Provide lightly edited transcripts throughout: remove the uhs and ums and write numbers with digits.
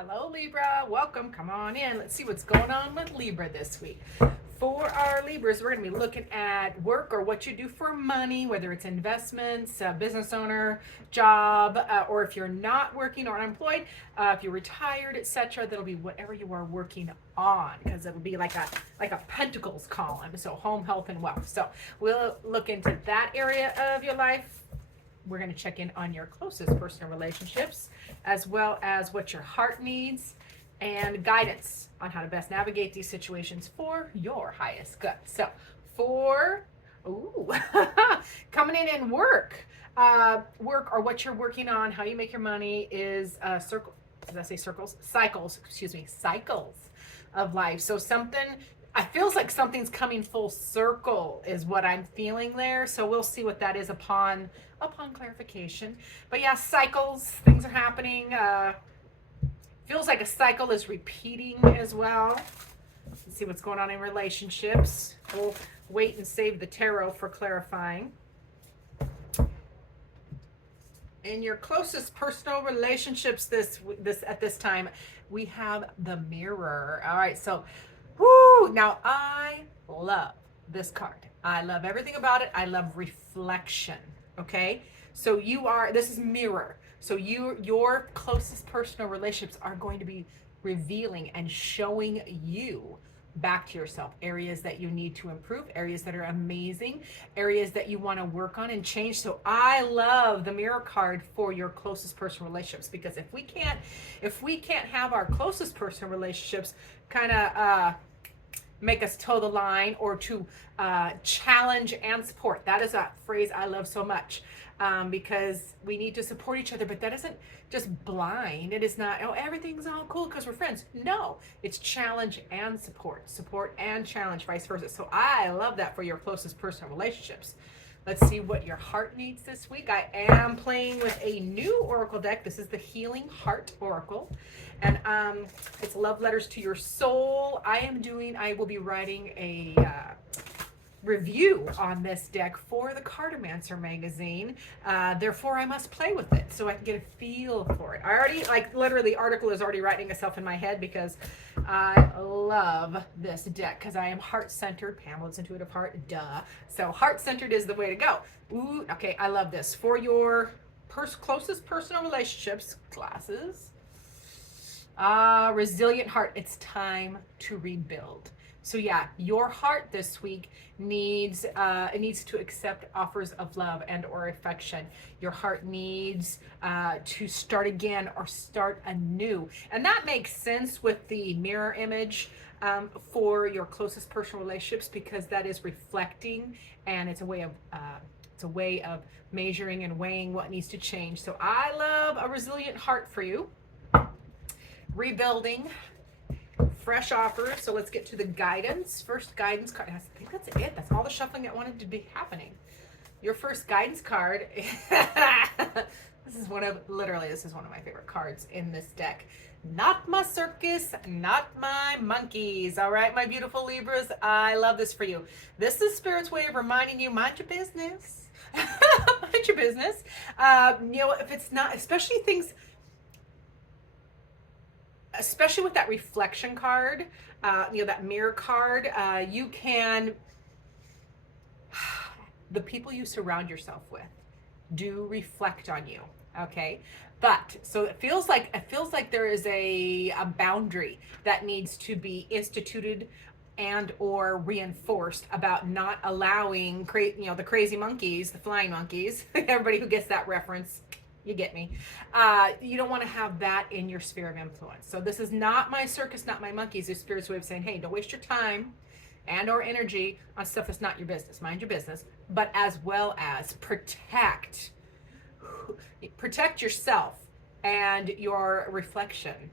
Hello, Libra. Welcome. Come on in. Let's see what's going on with Libra this week. For our Libras, we're going to be looking at work or what you do for money, whether it's investments, business owner, job, or if you're not working or unemployed, if you're retired, etc. That'll be whatever you are working on, because it'll be like a pentacles column. So home, health, and wealth. So we'll look into that area of your life. We're going to check in on your closest personal relationships, as well as what your heart needs and guidance on how to best navigate these situations for your highest good. So coming in work, work or what you're working on, how you make your money is circle. Did I say circles? Cycles, excuse me, cycles of life. So I feels like something's coming full circle is what I'm feeling there. So we'll see what that is upon clarification. But yeah, cycles, things are happening. Feels like a cycle is repeating as well. Let's see what's going on in relationships. We'll wait and save the tarot for clarifying. In your closest personal relationships at this time, we have the Mirror. All right, so now I love this card. I love everything about it. I love reflection. Okay, so this is Mirror. So your closest personal relationships are going to be revealing and showing you back to yourself areas that you need to improve, areas that are amazing, areas that you want to work on and change. So I love the Mirror card for your closest personal relationships, because if we can't have our closest personal relationships kind of make us toe the line or to challenge and support. That is a phrase I love so much, because we need to support each other, but that isn't just blind. It is not, everything's all cool because we're friends. No, it's challenge and support and challenge, vice versa. So I love that for your closest personal relationships. Let's see what your heart needs this week. I am playing with a new Oracle deck. This is the Healing Heart Oracle. And it's love letters to your soul. I will be writing a review on this deck for the Cartomancer magazine. Therefore, I must play with it so I can get a feel for it. I already, literally, the article is already writing itself in my head because I love this deck because I am heart-centered. Pamela's intuitive heart, duh. So heart-centered is the way to go. Ooh, okay, I love this. For your closest personal relationships, classes, resilient heart, it's time to rebuild. So yeah, your heart this week needs to accept offers of love and or affection. Your heart needs to start again or start anew. And that makes sense with the mirror image for your closest personal relationships, because that is reflecting, and it's a way of measuring and weighing what needs to change. So I love a resilient heart for you. Rebuilding, fresh offers. So let's get to the guidance. First guidance card. I think that's it. That's all the shuffling that wanted to be happening. Your first guidance card. This is one of my favorite cards in this deck. Not my circus, not my monkeys. All right, my beautiful Libras. I love this for you. This is Spirit's way of reminding you, mind your business. Mind your business. If it's not, especially with that reflection card, that mirror card, the people you surround yourself with do reflect on you. Okay. But so it feels like there is a boundary that needs to be instituted and or reinforced about not allowing the crazy monkeys, the flying monkeys, everybody who gets that reference, you get me. You don't want to have that in your sphere of influence. So this is not my circus, not my monkeys. It's Spirit's way of saying, hey, don't waste your time and or energy on stuff that's not your business. Mind your business, but as well as protect yourself and your reflection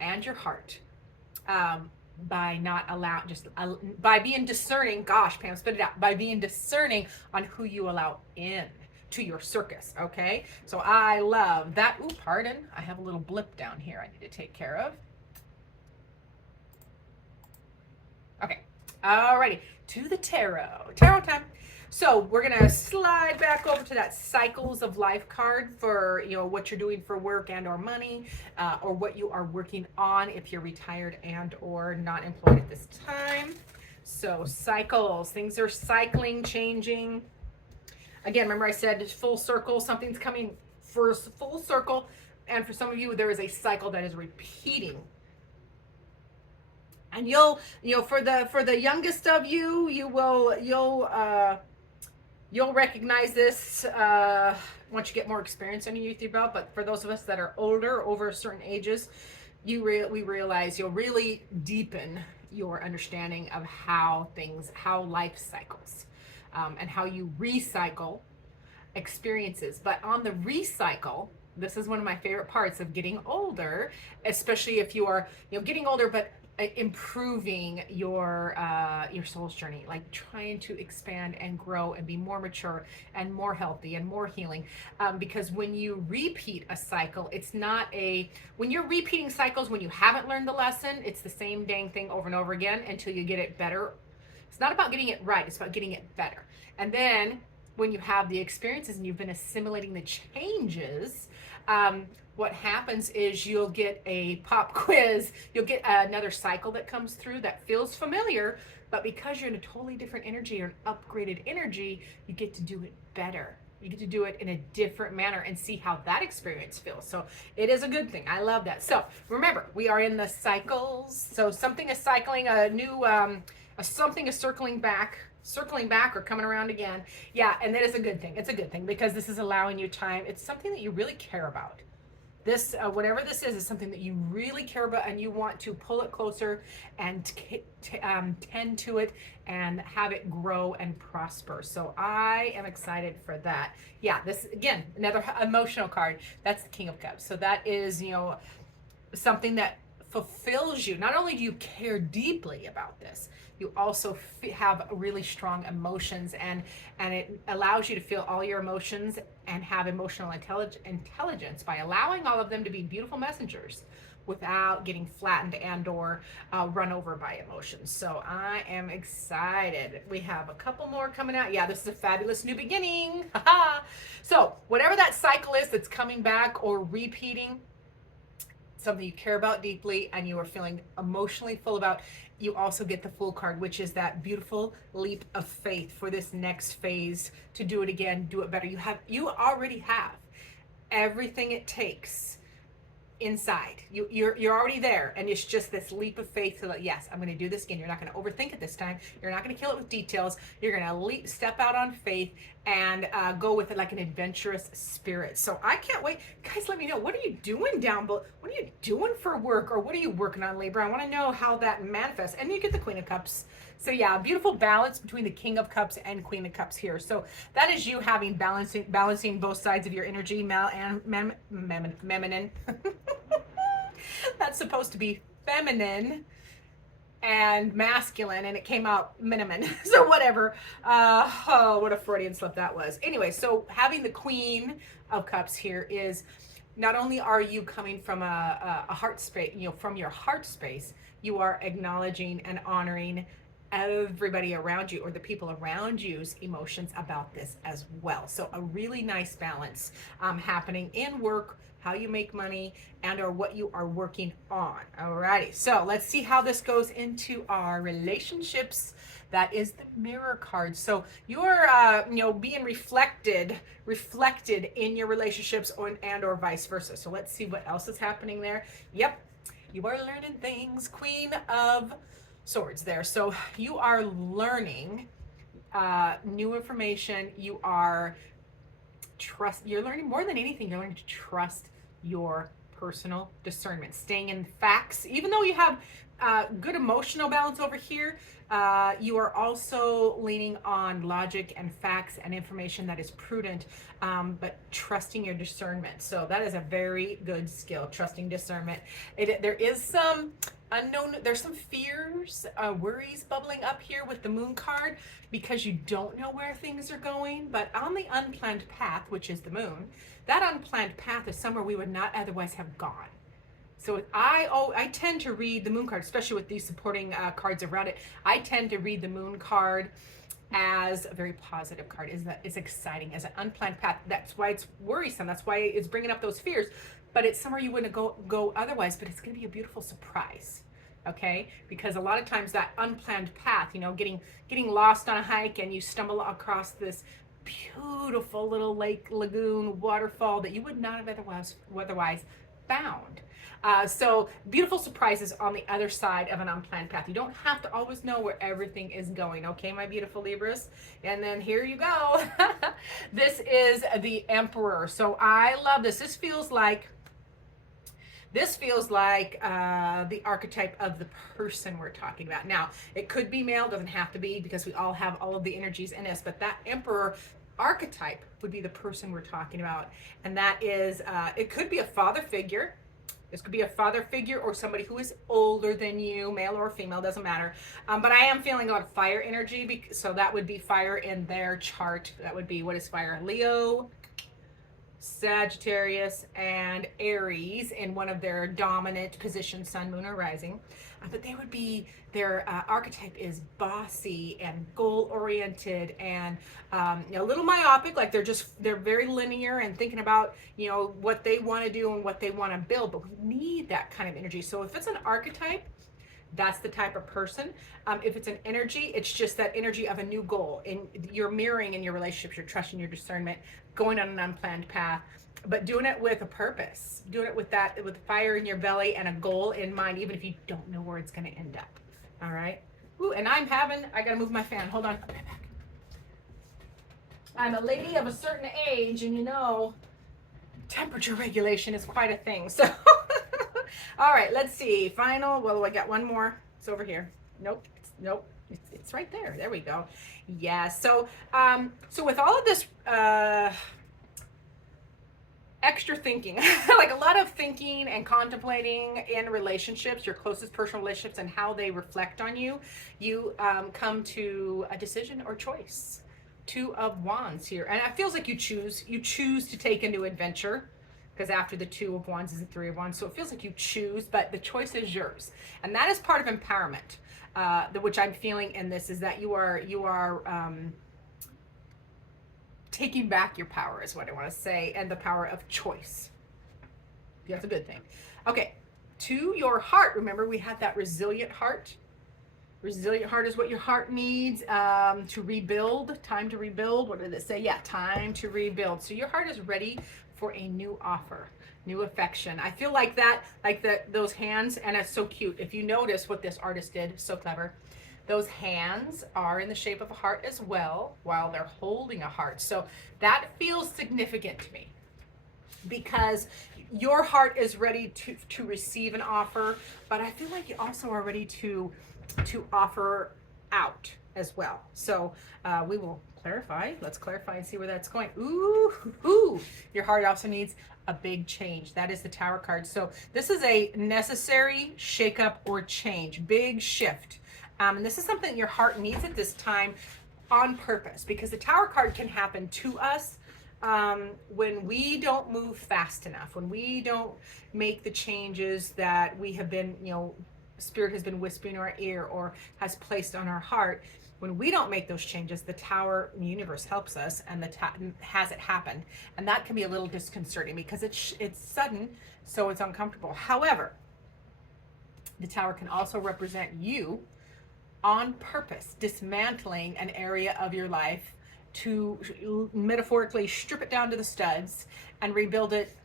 and your heart, by by being discerning. Gosh, Pam, spit it out. By being discerning on who you allow in to your circus. Okay, so I love that. Ooh, pardon, I have a little blip down here I need to take care of. Okay, alrighty, to the tarot time. So we're gonna slide back over to that cycles of life card for what you're doing for work and or money, or what you are working on if you're retired and or not employed at this time. So cycles, things are cycling, changing. Again, remember I said full circle, something's coming for full circle, and for some of you there is a cycle that is repeating. And you'll for the youngest of you, you'll recognize this once you get more experience under your belt. But for those of us that are older, over certain ages, we realize you'll really deepen your understanding of how life cycles, and how you recycle experiences. But on the recycle, this is one of my favorite parts of getting older, especially if you are getting older, but improving your soul's journey, like trying to expand and grow and be more mature and more healthy and more healing, because when you repeat a cycle, it's not when you're repeating cycles when you haven't learned the lesson, it's the same dang thing over and over again until you get it better. It's not about getting it right, it's about getting it better. And then when you have the experiences and you've been assimilating the changes, what happens is you'll get a pop quiz, you'll get another cycle that comes through that feels familiar, but because you're in a totally different energy or an upgraded energy, you get to do it better. You get to do it in a different manner and see how that experience feels. So it is a good thing. I love that. So remember, we are in the cycles. So something is cycling, a new, something is circling back or coming around again. Yeah, and that is a good thing. It's a good thing because this is allowing you time. It's something that you really care about. This, whatever this is something that you really care about, and you want to pull it closer and tend to it and have it grow and prosper. So I am excited for that. Yeah, this, again, another emotional card. That's the King of Cups. So that is, something that fulfills you. Not only do you care deeply about this, you also have really strong emotions, and it allows you to feel all your emotions and have emotional intelligence by allowing all of them to be beautiful messengers without getting flattened and or run over by emotions. So I am excited. We have a couple more coming out. Yeah, this is a fabulous new beginning. So whatever that cycle is that's coming back or repeating, something you care about deeply and you are feeling emotionally full about, you also get the Fool card, which is that beautiful leap of faith for this next phase to do it again, do it better. You already have everything it takes inside. You're already there, and it's just this leap of faith to, like, yes, I'm going to do this again. You're not going to overthink it this time. You're not going to kill it with details. You're going to step out on faith and go with it like an adventurous spirit. So I can't wait. Guys, let me know, what are you doing down below? What are you doing for work, or what are you working on, Libra? I want to know how that manifests. And you get the Queen of Cups. So yeah, beautiful balance between the King of Cups and Queen of Cups here. So that is you having balancing both sides of your energy, male and feminine. That's supposed to be feminine and masculine, and it came out miniman. So whatever. Oh, what a Freudian slip that was. Anyway, so having the Queen of Cups here is, not only are you coming from a heart space, from your heart space, you are acknowledging and honoring everybody around you, or the people around you's emotions about this as well. So a really nice balance happening in work, how you make money, and or what you are working on. Alrighty, so let's see how this goes into our relationships. That is the Mirror card. So you're being reflected in your relationships, and or vice versa. So let's see what else is happening there. Yep, you are learning things. Queen of Swords there. So you are learning new information. You're learning, more than anything, you're learning to trust your personal discernment, staying in facts. Even though you have good emotional balance over here, you are also leaning on logic and facts and information that is prudent, but trusting your discernment. So that is a very good skill, trusting discernment. There is some unknown, there's some fears, worries bubbling up here with the Moon card, because you don't know where things are going. But on the unplanned path, which is the Moon, that unplanned path is somewhere we would not otherwise have gone. So I tend to read the Moon card, especially with these supporting cards around it. I tend to read the Moon card as a very positive card. Is that it's exciting as an unplanned path. That's why it's worrisome. That's why it's bringing up those fears. But it's somewhere you wouldn't go otherwise. But it's going to be a beautiful surprise. Okay, because a lot of times that unplanned path, you know, getting lost on a hike and you stumble across this beautiful little lake, lagoon, waterfall that you would not have otherwise found. So beautiful surprises on the other side of an unplanned path. You don't have to always know where everything is going. Okay, my beautiful Libras. And then here you go. This is the Emperor. So I love this. This feels like the archetype of the person we're talking about. Now, it could be male, doesn't have to be, because we all have all of the energies in us, but that Emperor archetype would be the person we're talking about. And that is, it could be a father figure. This could be a father figure or somebody who is older than you, male or female, doesn't matter. But I am feeling a lot of fire energy, so that would be fire in their chart. That would be, what is fire? Leo, Sagittarius, and Aries in one of their dominant positions, sun, moon, or rising. But they would be, their archetype is bossy and goal-oriented and a little myopic, like they're very linear and thinking about, you know, what they want to do and what they want to build. But we need that kind of energy. So if it's an archetype, that's the type of person. If it's an energy, it's just that energy of a new goal. And you're mirroring in your relationships, your trust and your discernment, going on an unplanned path, but doing it with a purpose, doing it with fire in your belly and a goal in mind, even if you don't know where it's going to end up. All right. Ooh, and I got to move my fan. Hold on. I'll be back. I'm a lady of a certain age, and you know, temperature regulation is quite a thing. So, all right, let's see. Final. Well, I got one more. It's over here. Nope. It's right there. There we go. Yeah. So, so with all of this extra thinking, like a lot of thinking and contemplating in relationships, your closest personal relationships, and how they reflect on you, you come to a decision or choice. Two of Wands here, and it feels like you choose to take a new adventure, because after the Two of Wands is the Three of Wands, so it feels like you choose, but the choice is yours, and that is part of empowerment. Which I'm feeling in this is that you are taking back your power, is what I want to say, and the power of choice. That's a good thing. Okay, to your heart. Remember, we had that resilient heart. Resilient heart is what your heart needs to rebuild. Time to rebuild. What did it say? Yeah, time to rebuild. So your heart is ready for a new offer, new affection. I feel like that, those hands, and it's so cute. If you notice what this artist did, so clever. Those hands are in the shape of a heart as well, while they're holding a heart. So that feels significant to me, because your heart is ready to receive an offer, but I feel like you also are ready to offer out as well. So we will clarify. Let's clarify and see where that's going. Ooh, your heart also needs a big change. That is the Tower card. So this is a necessary shakeup or change, big shift. And this is something your heart needs at this time on purpose, because the Tower card can happen to us when we don't move fast enough, when we don't make the changes that we have been, Spirit has been whispering in our ear or has placed on our heart. When we don't make those changes, the Tower, the universe helps us, and has it happen. And that can be a little disconcerting because it's sudden, so it's uncomfortable. However, the Tower can also represent you on purpose, dismantling an area of your life to metaphorically strip it down to the studs and rebuild it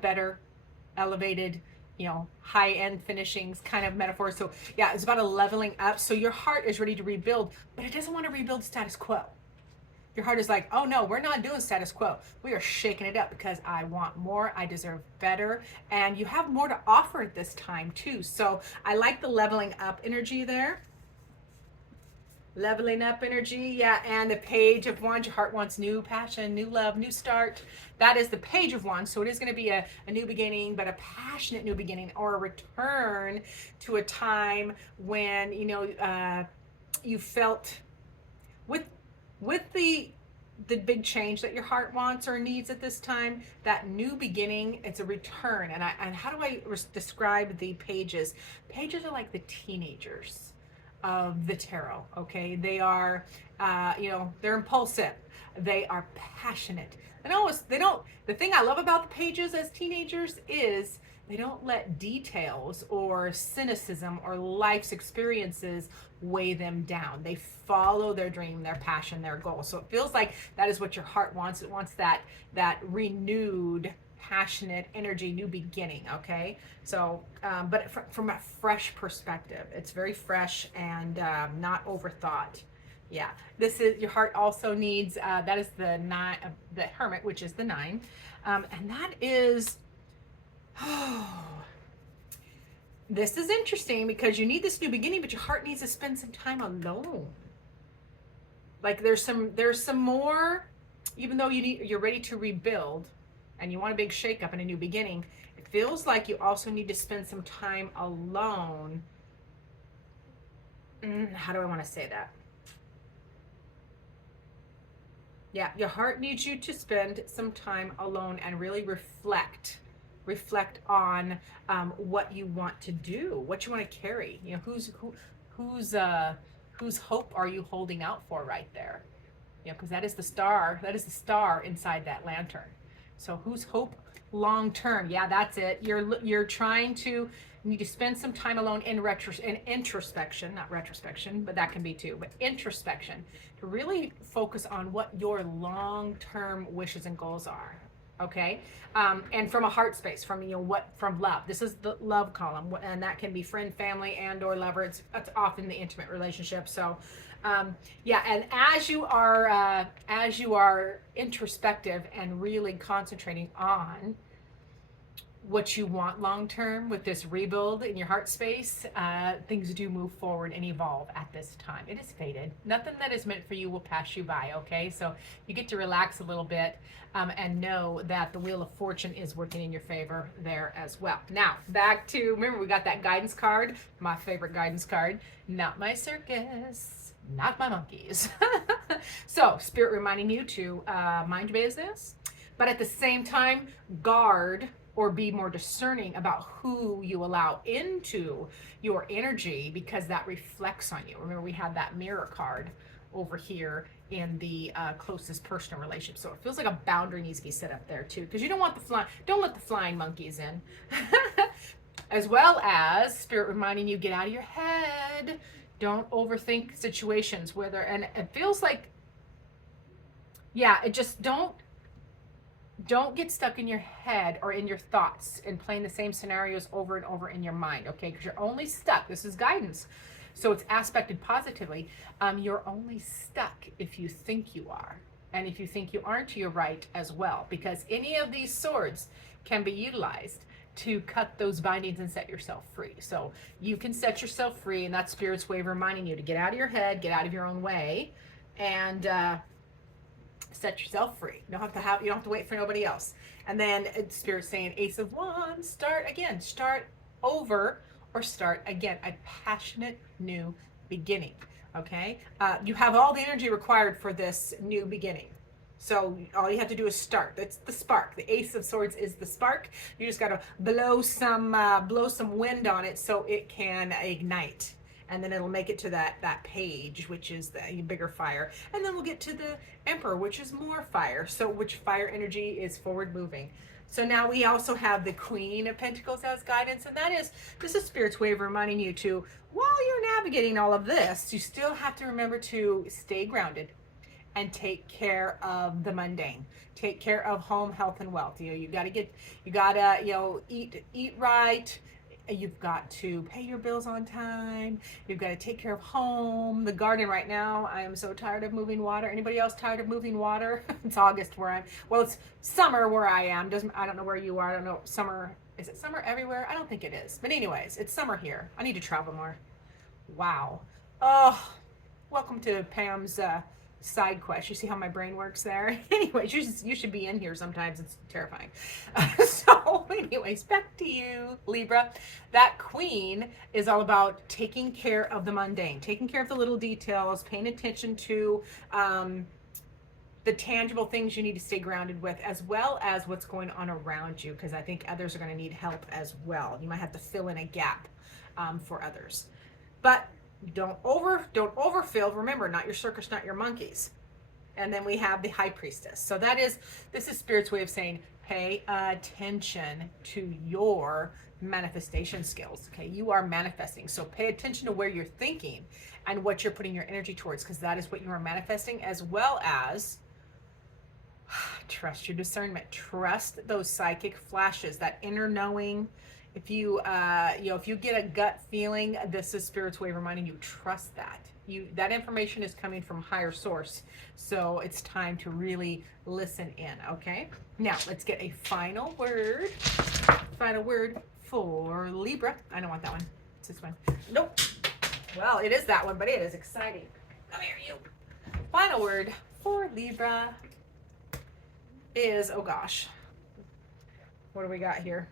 better, elevated, high-end finishings kind of metaphor. So yeah, it's about a leveling up. So your heart is ready to rebuild, but it doesn't want to rebuild status quo. Your heart is like, oh no, we're not doing status quo. We are shaking it up because I want more, I deserve better, and you have more to offer at this time too. So I like the leveling up energy there. Leveling up energy, yeah, and the Page of Wands. Your heart wants new passion, new love, new start. That is the Page of Wands. So it is going to be a new beginning, but a passionate new beginning, or a return to a time when you felt with the big change that your heart wants or needs at this time. That new beginning, it's a return. And how do I describe the pages? Pages are like the teenagers. of the tarot. Okay, they are, they're impulsive. They are passionate. They don't. The thing I love about the pages as teenagers is they don't let details or cynicism or life's experiences weigh them down. They follow their dream, their passion, their goal. So it feels like that is what your heart wants. It wants that renewed, passionate energy, new beginning. Okay, so but from a fresh perspective, it's very fresh and not overthought. Yeah, this is your heart also needs. That is the nine, the Hermit, which is the 9, and that is. Oh, this is interesting because you need this new beginning, but your heart needs to spend some time alone. Like there's some more, even though you're ready to rebuild and you want a big shakeup and a new beginning, it feels like you also need to spend some time alone. How do I want to say that? Yeah, your heart needs you to spend some time alone and really reflect on what you want to do, what you want to carry. Whose hope are you holding out for right there? Because that is the star. That is the star inside that lantern. So whose hope long term? Yeah, that's it. You're trying to need to spend some time alone in introspection, not retrospection, but that can be too. But introspection to really focus on what your long term wishes and goals are. Okay, and from a heart space, from from love. This is the love column, and that can be friend, family, and or lover. It's often the intimate relationship. So yeah, and as you are introspective and really concentrating on what you want long term with this rebuild in your heart space, things do move forward and evolve at this time. It is fated. Nothing that is meant for you will pass you by. Okay, so you get to relax a little bit and know that the Wheel of Fortune is working in your favor there as well. Now back to, remember, we got that guidance card, my favorite guidance card. Not my circus, not my monkeys. So Spirit reminding you to mind your business, but at the same time guard or be more discerning about who you allow into your energy, because that reflects on you. Remember, we had that mirror card over here in the closest personal relationship. So it feels like a boundary needs to be set up there too, because you don't want don't let the flying monkeys in. As well as Spirit reminding you, get out of your head. Don't overthink situations, and it feels like, yeah, it just don't get stuck in your head or in your thoughts and playing the same scenarios over and over in your mind, okay? Because you're only stuck. This is guidance. So it's aspected positively. You're only stuck if you think you are. And if you think you aren't, you're right as well. Because any of these swords can be utilized to cut those bindings and set yourself free. So you can set yourself free, and that's Spirit's way of reminding you to get out of your head, get out of your own way, and set yourself free. You don't have to wait for nobody else. And then Spirit's saying Ace of Wands, start again, start over, or start again, a passionate new beginning. Okay, you have all the energy required for this new beginning. So all you have to do is start. That's the spark. The Ace of Swords is the spark. You just got to blow some wind on it so it can ignite. And then it'll make it to that page, which is the bigger fire. And then we'll get to the Emperor, which is more fire. So which fire energy is forward moving. So now we also have the Queen of Pentacles as guidance. And this is Spirit's way of reminding you to, while you're navigating all of this, you still have to remember to stay grounded and take care of the mundane. Take care of home, health, and wealth. You gotta eat right. You've got to pay your bills on time. You've got to take care of home. The garden right now, I am so tired of moving water. Anybody else tired of moving water? It's August it's summer where I am. I don't know where you are. I don't know. Summer, is it summer everywhere? I don't think it is. But anyways, it's summer here. I need to travel more. Wow. Oh, welcome to Pam's side quest. You see how my brain works there? Anyways, you should be in here sometimes. It's terrifying. So anyways, back to you, Libra. That Queen is all about taking care of the mundane, taking care of the little details, paying attention to the tangible things you need to stay grounded with, as well as what's going on around you, because I think others are going to need help as well. You might have to fill in a gap for others. But Don't overfill. Remember, not your circus, not your monkeys. And then we have the high priestess. So this is Spirit's way of saying, pay attention to your manifestation skills. Okay, you are manifesting. So pay attention to where you're thinking and what you're putting your energy towards, because that is what you are manifesting, as well as trust your discernment. Trust those psychic flashes, that inner knowing. If you if you get a gut feeling, this is Spirit's way of reminding you, trust that. That information is coming from higher source. So it's time to really listen in, okay? Now, let's get a final word. Final word for Libra. I don't want that one. It's this one. Nope. Well, it is that one, but it is exciting. Come here, you. Final word for Libra is, oh gosh, what do we got here?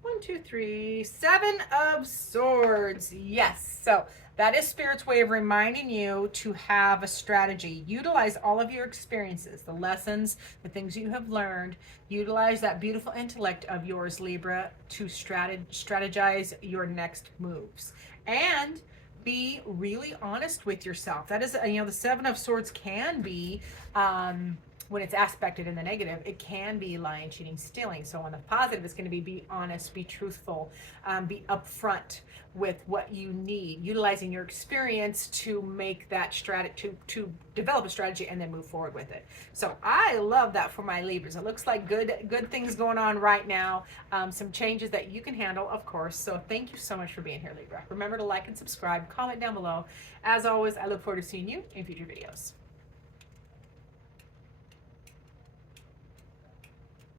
1, 2, 3, 7 of Swords. Yes. So that is Spirit's way of reminding you to have a strategy. Utilize all of your experiences, the lessons, the things you have learned. Utilize that beautiful intellect of yours, Libra, to strategize your next moves. And be really honest with yourself. That is, the 7 of Swords can be, when it's aspected in the negative, it can be lying, cheating, stealing. So on the positive, it's going to be honest, be truthful, be upfront with what you need, utilizing your experience to make that strategy, to develop a strategy and then move forward with it. So I love that for my Libras. It looks like good things going on right now. Some changes that you can handle, of course. So thank you so much for being here, Libra. Remember to like and subscribe, comment down below. As always, I look forward to seeing you in future videos.